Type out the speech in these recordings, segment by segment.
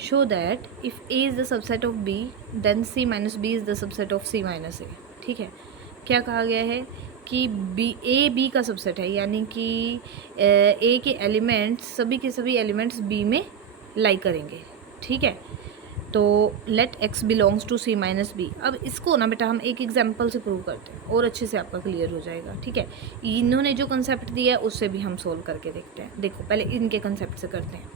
Show that if A is the subset of B then C minus B is the subset of C minus A. ठीक है, क्या कहा गया है कि बी ए बी का सबसेट है, यानी कि ए के एलिमेंट्स सभी के सभी एलिमेंट्स बी में लाई करेंगे। ठीक है, तो let x belongs to C minus B. अब इसको ना बेटा हम एक एग्जाम्पल से प्रूव करते हैं और अच्छे से आपका क्लियर हो जाएगा। ठीक है, इन्होंने जो कंसेप्ट दिया है उससे भी हम सोल्व करके देखते हैं। देखो पहले इनके कंसेप्ट से करते हैं।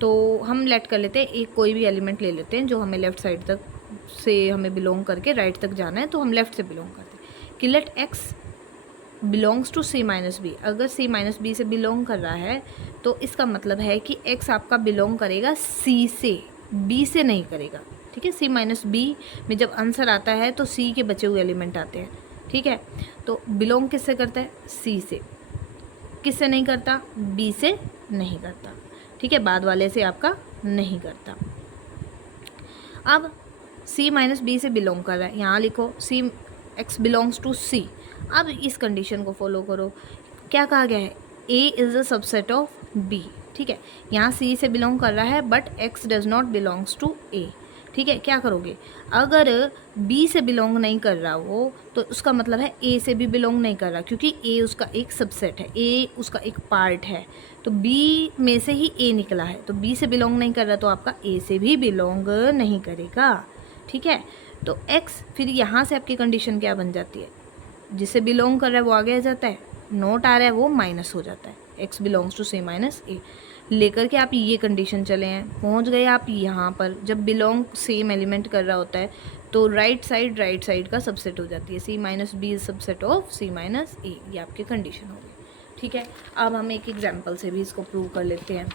तो हम लेट कर लेते हैं, एक कोई भी एलिमेंट ले लेते हैं जो हमें लेफ़्ट साइड तक से हमें बिलोंग करके राइट तक जाना है, तो हम लेफ़्ट से बिलोंग करते हैं कि let x belongs to C minus B. अगर सी माइनस बी से बिलोंग कर रहा है तो इसका मतलब है कि एक्स आपका बिलोंग करेगा सी से, बी से नहीं करेगा। ठीक है, सी माइनस बी में जब आंसर आता है तो सी के बचे हुए एलिमेंट आते हैं। ठीक है, तो बिलोंग किससे करता है? सी से। किससे नहीं करता? बी से नहीं करता। ठीक है, बाद वाले से आपका नहीं करता। अब सी माइनस बी से बिलोंग कर रहा है, यहाँ लिखो सी एक्स बिलोंग्स टू सी। अब इस कंडीशन को फॉलो करो। क्या कहा गया है? A is a subset of B. ठीक है, यहाँ सी से बिलोंग कर रहा है but X does not belongs to A. ठीक है, क्या करोगे? अगर बी से बिलोंग नहीं कर रहा वो तो उसका मतलब है ए से भी बिलोंग नहीं कर रहा, क्योंकि ए उसका एक सबसेट है, ए उसका एक पार्ट है। तो बी में से ही ए निकला है, तो बी से बिलोंग नहीं कर रहा तो आपका ए से भी बिलोंग नहीं करेगा। ठीक है, तो एक्स फिर यहाँ से आपकी कंडीशन क्या बन जाती है? जिससे बिलोंग कर रहा है वो आगे आ जाता है, नोट आ रहा है वो माइनस हो जाता है। X belongs to C minus A लेकर के आप ये कंडीशन चले हैं, पहुंच गए आप यहाँ पर। जब बिलोंग सेम एलिमेंट कर रहा होता है तो राइट साइड का सबसेट हो जाती है। C minus B is subset of C minus A, ये आपकी कंडीशन हो गई। ठीक है, अब हम एक एग्जाम्पल से भी इसको प्रूव कर लेते हैं।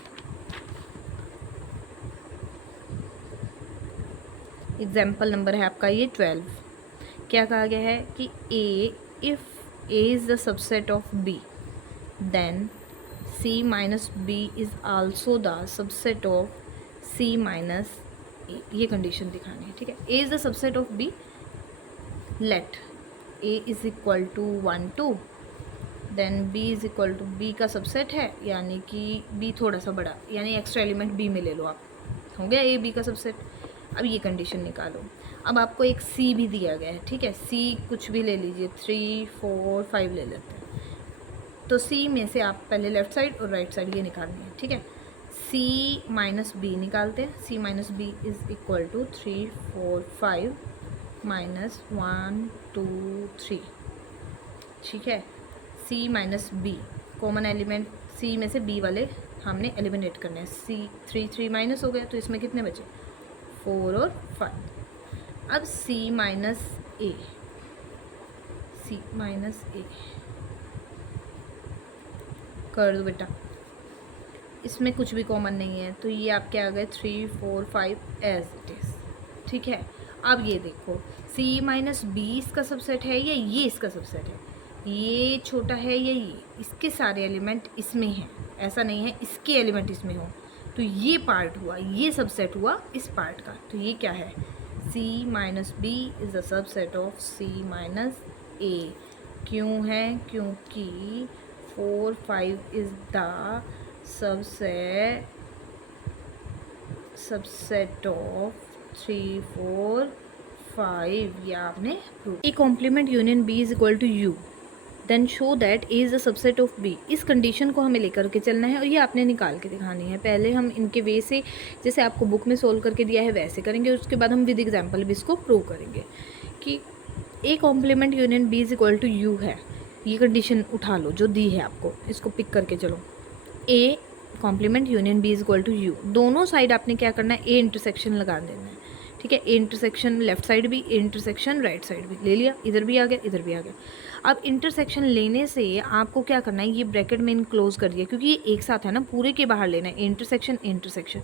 एग्जाम्पल नंबर है आपका ये 12। क्या कहा गया है कि A if A is the subset of B then C minus B is also the subset of C minus A. ये कंडीशन दिखानी है। ठीक है, A is the subset of B, let A is equal to 1 2, then B is equal to B का subset है, यानी कि B थोड़ा सा बड़ा, यानी एक्स्ट्रा एलिमेंट बी में ले लो आप, हो गया ए बी का सबसेट। अब ये कंडीशन निकालो। अब आपको एक सी भी दिया गया है। ठीक है, सी कुछ भी ले लीजिए, 3 4 5 ले लेते हैं। तो सी में से आप पहले लेफ़्ट साइड और राइट साइड ये निकालनी है। ठीक है, सी माइनस बी निकालते हैं। C minus B is equal to 3 4 5 minus 1 2 3। ठीक है, C minus B common element, C में से बी वाले हमने एलिमिनेट करने हैं। सी 3 3 माइनस हो गया, तो इसमें कितने बचे? 4 और 5। अब सी माइनस ए, सी माइनस ए कर दो बेटा, इसमें कुछ भी कॉमन नहीं है, तो ये आपके आ गए 3 4 5 एज इट इज़। ठीक है, अब ये देखो सी माइनस बी इसका सबसेट है या ये इसका सबसेट है? ये छोटा है या ये? इसके सारे एलिमेंट इसमें हैं, ऐसा नहीं है इसके एलिमेंट इसमें हो। तो ये पार्ट हुआ, ये सबसेट हुआ इस पार्ट का, तो ये क्या है? C minus B is the subset of C minus A. क्यों है? क्योंकि 4 5 इज़ द सबसेट ऑफ 3 4 5। ये आपने prove. A complement union B is equal to U then show that A is the subset of B. इस condition को हमें लेकर के चलना है और ये आपने निकाल के दिखानी है। पहले हम इनके वे से, जैसे आपको बुक में सोल्व करके दिया है वैसे करेंगे, उसके बाद हम विद एग्जाम्पल भी इसको प्रूव करेंगे कि A complement union B is equal to U है। ये कंडीशन उठा लो जो दी है आपको, इसको पिक करके चलो। A complement union B is equal to U, दोनों साइड आपने क्या करना है? ए इंटरसेक्शन लगा देना है। ठीक है, ए इंटरसेक्शन लेफ्ट साइड भी, ए इंटरसेक्शन राइट साइड भी ले लिया, इधर भी आ गया इधर भी आ गया। अब इंटरसेक्शन लेने से आपको क्या करना है? ये ब्रैकेट में क्लोज कर दिया, क्योंकि ये एक साथ है ना, पूरे के बाहर लेना है। इंटरसेक्शन इंटरसेक्शन,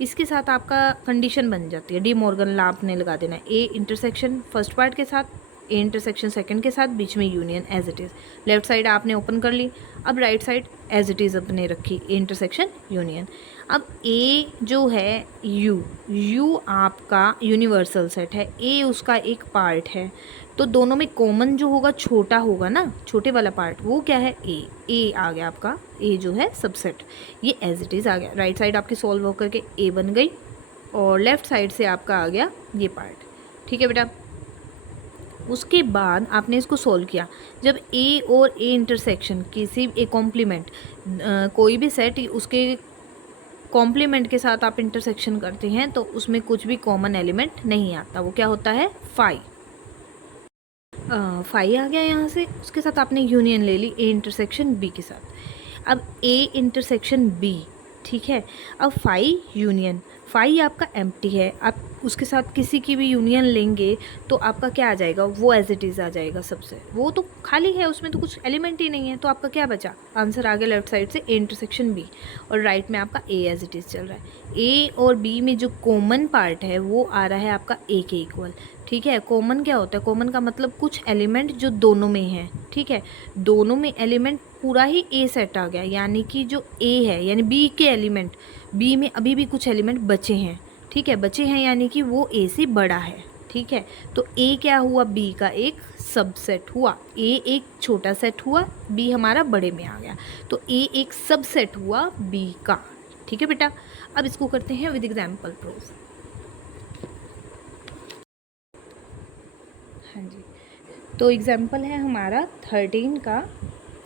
इसके साथ आपका कंडीशन बन जाती है, डी मॉर्गन लॉ आपने लगा देना है। ए इंटरसेक्शन फर्स्ट पार्ट के साथ, ए इंटरसेक्शन सेकंड के साथ, बीच में union as it is. Left side आपने ओपन कर ली, अब right side as it is अपने रखी, ए इंटरसेक्शन यूनियन। अब ए जो है यू आपका यूनिवर्सल सेट है, ए उसका एक पार्ट है, तो दोनों में कॉमन जो होगा छोटा होगा ना, छोटे वाला पार्ट, वो क्या है? ए आ गया आपका, ए जो है सबसेट, ये एज इट इज़ आ गया। राइट साइड आपकी सॉल्व होकर के ए बन गई। और लेफ़्ट साइड से आपका आ गया ये पार्ट। ठीक है बेटा, उसके बाद आपने इसको सोल्व किया। जब ए और ए इंटरसेक्शन किसी ए कॉम्प्लीमेंट कोई भी सेट उसके कॉम्प्लीमेंट के साथ आप इंटरसेक्शन करते हैं तो उसमें कुछ भी कॉमन एलिमेंट नहीं आता, वो क्या होता है, फाई। फाई आ गया यहाँ से, उसके साथ आपने यूनियन ले ली ए इंटरसेक्शन बी के साथ। अब ए इंटरसेक्शन बी, ठीक है, अब फाई यूनियन, फाई आपका एम्प्टी है, आप उसके साथ किसी की भी यूनियन लेंगे तो आपका क्या आ जाएगा, वो एज इट इज़ आ जाएगा सबसे, वो तो खाली है, उसमें तो कुछ एलिमेंट ही नहीं है, तो आपका क्या बचा, आंसर आ गया लेफ्ट साइड से ए इंटरसेक्शन बी, और राइट में आपका ए एज इट इज़ चल रहा है। ए और बी में जो कॉमन पार्ट है वो आ रहा है आपका ए के इक्वल। ठीक है, कॉमन क्या होता है, कॉमन का मतलब कुछ एलिमेंट जो दोनों में है। ठीक है, दोनों में एलिमेंट पूरा ही ए सेट आ गया, यानी कि जो ए है यानी बी के एलिमेंट, बी में अभी भी कुछ एलिमेंट बचे हैं। ठीक है, बचे हैं यानी कि वो ए से बड़ा है। ठीक है, तो ए क्या हुआ, बी का एक सबसेट हुआ, ए एक छोटा सेट हुआ, बी हमारा बड़े में आ गया, तो ए एक सबसेट हुआ बी का। ठीक है बेटा, अब इसको करते हैं विद एग्जाम्पल प्रूफ। हाँ जी, तो एग्जाम्पल है हमारा 13 का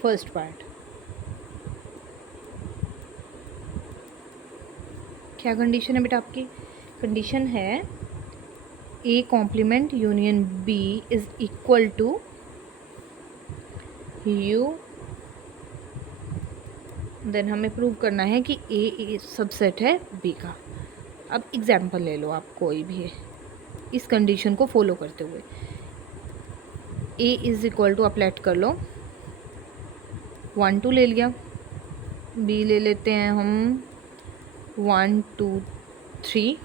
फर्स्ट पार्ट। क्या कंडीशन है बेटा आपकी, कंडीशन है A complement union B is equal to U, then हमें प्रूव करना है कि ए सबसेट है बी का। अब एग्जाम्पल ले लो आप कोई भी है इस कंडीशन को फॉलो करते हुए। ए इज इक्वल टू आप लेट कर लो 1 2 ले लिया, बी ले लेते हैं हम 1 2 3।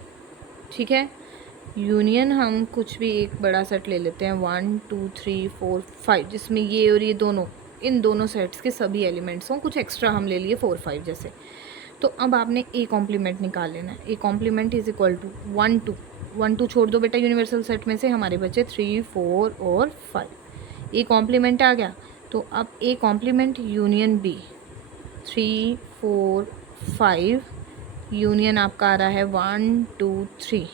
ठीक है, यूनियन हम कुछ भी एक बड़ा सेट ले लेते हैं 1 2 3 4 5, जिसमें ये और ये दोनों, इन दोनों सेट्स के सभी एलिमेंट्स हों, कुछ एक्स्ट्रा हम ले लिए 4 5 जैसे। तो अब आपने ए कॉम्प्लीमेंट निकाल लेना है। A complement is equal to 1 2, 1 2 छोड़ दो बेटा यूनिवर्सल सेट में से, हमारे बचे 3 4 और 5। ए कॉम्प्लीमेंट आ गया, तो अब A complement union B 3 4 5, union आपका आ रहा है 1 2 3।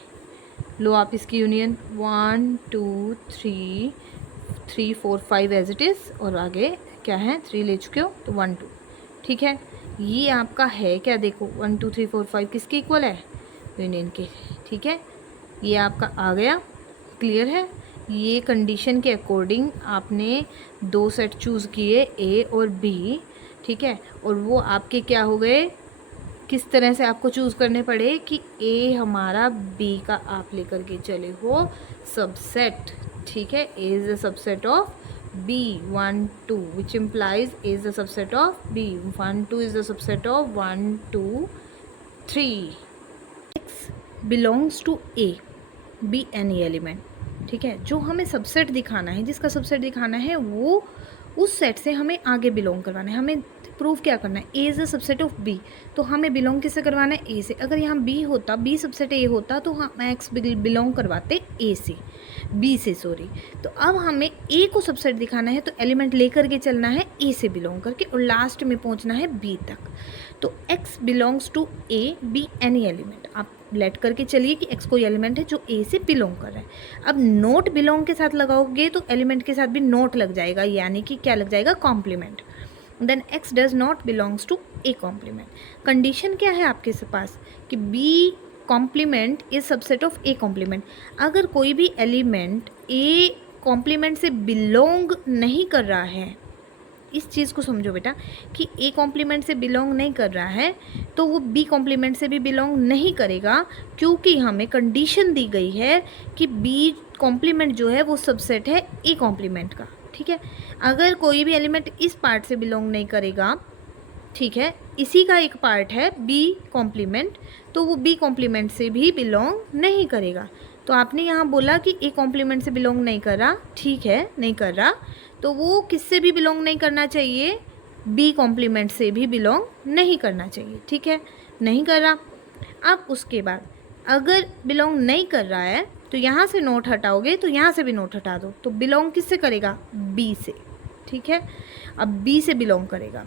लो आप इसकी यूनियन 1 2 3 3 4 5 एज इट इज़, और आगे क्या है 3 ले चुके हो तो 1 2। ठीक है, ये आपका है क्या, देखो 1 2 3 4 5 किसके इक्वल है, यूनियन के। ठीक है, ये आपका आ गया, क्लियर है। ये कंडीशन के अकॉर्डिंग आपने दो सेट चूज़ किए ए और बी। ठीक है, और वो आपके क्या हो गए, किस तरह से आपको चूज़ करने पड़े कि ए हमारा बी का आप लेकर के चले हो सबसेट। ठीक है, A is the subset of B 1 2, which implies A is the subset of B 1 2 is the subset of 1 2 3। X belongs to A B any element. ठीक है, जो हमें सबसेट दिखाना है, जिसका सबसेट दिखाना है वो उस सेट से हमें आगे बिलोंग करवाना है। हमें प्रूफ क्या करना है, A is the subset of B, तो हमें बिलोंग किससे करवाना है, ए से। अगर यहाँ बी होता, बी सबसेट ए होता तो हम एक्स बिलोंग करवाते ए से, बी से सॉरी। तो अब हमें ए को सबसेट दिखाना है तो एलिमेंट लेकर के चलना है ए से बिलोंग करके, और लास्ट में पहुँचना है बी तक। तो x belongs to A B any element, आप लेट करके चलिए कि एक्स कोई एलिमेंट है जो ए से बिलोंग कर रहा है। अब नोट बिलोंग के साथ लगाओगे तो एलिमेंट के साथ भी नोट लग जाएगा, यानी कि क्या लग जाएगा, complement. Then x does not belongs to A complement. Condition क्या है आपके पास कि B complement is subset of A complement. अगर कोई भी एलिमेंट ए कॉम्प्लीमेंट से बिलोंग नहीं कर रहा है, इस चीज़ को समझो बेटा कि ए कॉम्प्लीमेंट से बिलोंग नहीं कर रहा है तो वो बी कॉम्प्लीमेंट से भी बिलोंग नहीं करेगा, क्योंकि हमें कंडीशन दी गई है कि बी कॉम्प्लीमेंट जो है वो सबसेट है ए कॉम्प्लीमेंट का। ठीक है, अगर कोई भी एलिमेंट इस पार्ट से बिलोंग नहीं करेगा, ठीक है, इसी का एक पार्ट है बी कॉम्प्लीमेंट, तो वो बी कॉम्प्लीमेंट से भी बिलोंग नहीं करेगा। तो आपने यहाँ बोला कि ए कॉम्प्लीमेंट से बिलोंग नहीं कर रहा, ठीक है, नहीं कर रहा, तो वो किससे भी बिलोंग नहीं करना चाहिए, बी कॉम्प्लीमेंट से भी बिलोंग नहीं करना चाहिए। ठीक है, नहीं कर रहा। अब उसके बाद अगर बिलोंग नहीं कर रहा है तो यहाँ से नोट हटाओगे तो यहाँ से भी नोट हटा दो, तो बिलोंग किससे करेगा, बी से। ठीक है, अब बी से बिलोंग करेगा।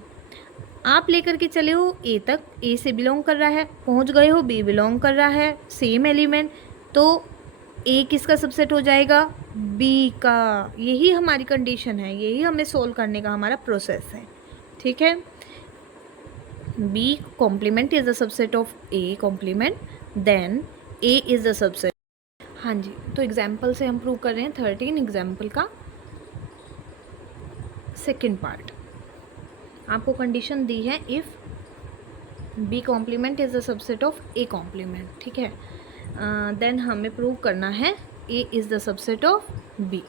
आप लेकर के चले हो ए तक, ए से बिलोंग कर रहा है, पहुंच गए हो बी बिलोंग कर रहा है, सेम एलिमेंट, तो ए किसका सबसेट हो जाएगा, बी का। यही हमारी कंडीशन है, यही हमें सोल्व करने का हमारा प्रोसेस है, ठीक है। B complement is the subset of A complement, then A is the subset. हाँ जी, तो एग्जाम्पल से हम प्रूव कर रहे हैं 13 एग्जाम्पल का सेकेंड पार्ट। आपको कंडीशन दी है if B complement is the subset of A complement, ठीक है। देन हमें प्रूव करना है A is the subset of B,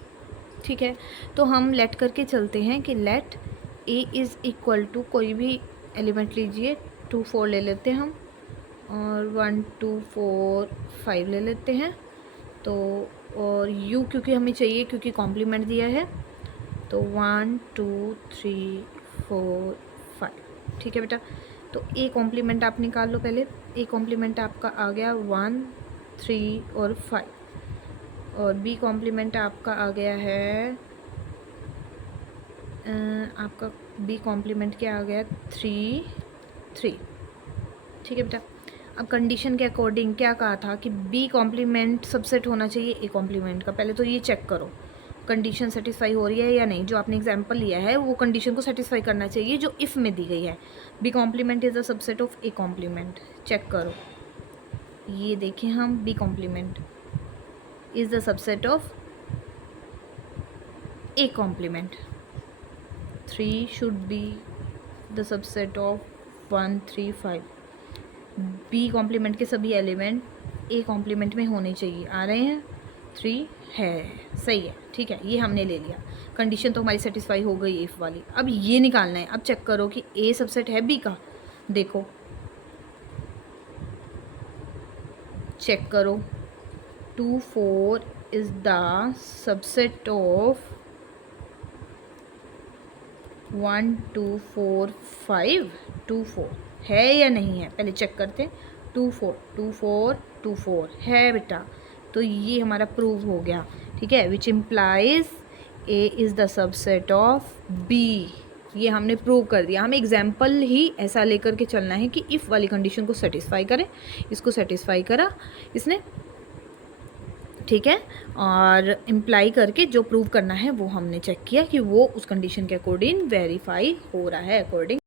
ठीक है। तो हम लेट करके चलते हैं कि let A is equal to कोई भी एलिमेंट लीजिए, 2 4 ले लेते हैं हम, और 1 2 4 5 ले लेते हैं। तो और यू क्योंकि हमें चाहिए, क्योंकि कॉम्प्लीमेंट दिया है, तो 1 2 3 4 5, ठीक है बेटा। तो ए कॉम्प्लीमेंट आप निकाल लो पहले। ए कॉम्प्लीमेंट आपका आ गया 1 3 और 5, और बी कॉम्प्लीमेंट आपका आ गया है आपका बी कॉम्प्लीमेंट क्या आ गया 3 3, ठीक है बेटा। अब कंडीशन के अकॉर्डिंग क्या कहा था कि बी कॉम्प्लीमेंट सबसेट होना चाहिए ए कॉम्प्लीमेंट का। पहले तो ये चेक करो कंडीशन सेटिस्फाई हो रही है या नहीं। जो आपने एग्जांपल लिया है वो कंडीशन को सेटिस्फाई करना चाहिए जो इफ़ में दी गई है। B complement is the subset of A complement, check करो। ये देखें हम, B complement is the subset of A complement, 3 should be the subset of 1 3 5। B complement के सभी एलिमेंट ए कॉम्प्लीमेंट में होने चाहिए। आ रहे हैं, 3 है, सही है, ठीक है। ये हमने ले लिया, कंडीशन तो हमारी सेटिस्फाई हो गई इफ़ वाली। अब ये निकालना है। अब चेक करो कि ए सबसेट है बी का। देखो चेक करो, 2 4 इज़ द सबसेट ऑफ 1 2 4 5। 2 4 है या नहीं है, पहले चेक करते हैं। 2 4 2 4 2 4 है बेटा, तो ये हमारा प्रूव हो गया, ठीक है। Which implies A is the subset of B. ये हमने प्रूव कर दिया। हमें एग्जाम्पल ही ऐसा लेकर के चलना है कि इफ़ वाली कंडीशन को सेटिस्फाई करें। इसको सेटिस्फाई करा इसने, ठीक है। और इम्प्लाई करके जो प्रूव करना है वो हमने चेक किया कि वो उस कंडीशन के अकॉर्डिंग वेरीफाई हो रहा है, अकॉर्डिंग